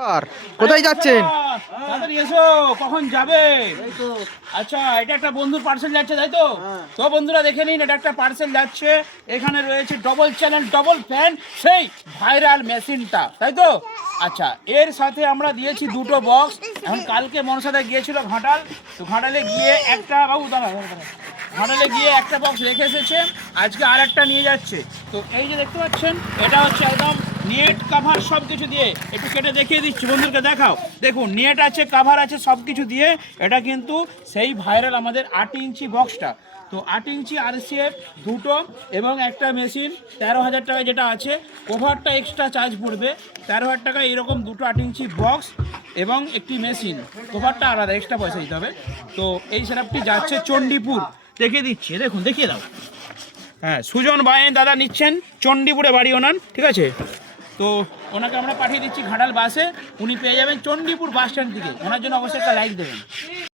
আর কোথায় যাচ্ছেন? তাড়াতাড়ি এসো, কখন যাবে? আচ্ছা, এটা একটা বন্ধুর পার্সেল যাচ্ছে, তাই তো? তো বন্ধুরা দেখে নিন, এটা একটা পার্সেল যাচ্ছে। এখানে রয়েছে ডবল চ্যানেল ডবল ফ্যান, সেই ভাইরাল মেশিনটা, তাই তো? আচ্ছা, এর সাথে আমরা দিয়েছি দুটো বক্স। এখন কালকে মনসাদা গিয়েছিল ঘাটাল, তো ঘাটালে গিয়ে একটা ঘাটালে গিয়ে একটা বক্স রেখে এসেছে, আজকে আর একটা নিয়ে যাচ্ছে। তো এই যে দেখতে পাচ্ছেন, এটা হচ্ছে একদম নেট কাভার সব কিছু দিয়ে। একটু কেটে দেখিয়ে দিচ্ছি, বন্ধুদেরকে দেখাও। দেখুন, নেট আছে, কাভার আছে, সব কিছু দিয়ে। এটা কিন্তু সেই ভাইরাল আমাদের 8 ইঞ্চি বক্সটা। তো 8 ইঞ্চি RCF দুটো এবং একটা মেশিন 13,000 টাকায় যেটা আছে। কভারটা এক্সট্রা চার্জ পড়বে 13,000 টাকা। এরকম দুটো 8 ইঞ্চি বক্স এবং একটি মেশিন, কভারটা আলাদা এক্সট্রা পয়সা দিতে হবে। তো এই সেটআপটি যাচ্ছে চণ্ডীপুর। দেখিয়ে দিচ্ছি, দেখুন, দেখিয়ে দাও। হ্যাঁ, সুজন বায়েন দাদা নিচ্ছেন, চণ্ডীপুরে বাড়ি ওনার, ঠিক আছে? তো ওনাকে আমরা পাঠিয়ে দিচ্ছি ঘাটাল বাসে। উনি পেয়ে যাবেন চণ্ডীপুর বাস স্ট্যান্ড থেকে। ওনার জন্য অবশ্যই একটা লাইক দেবেন।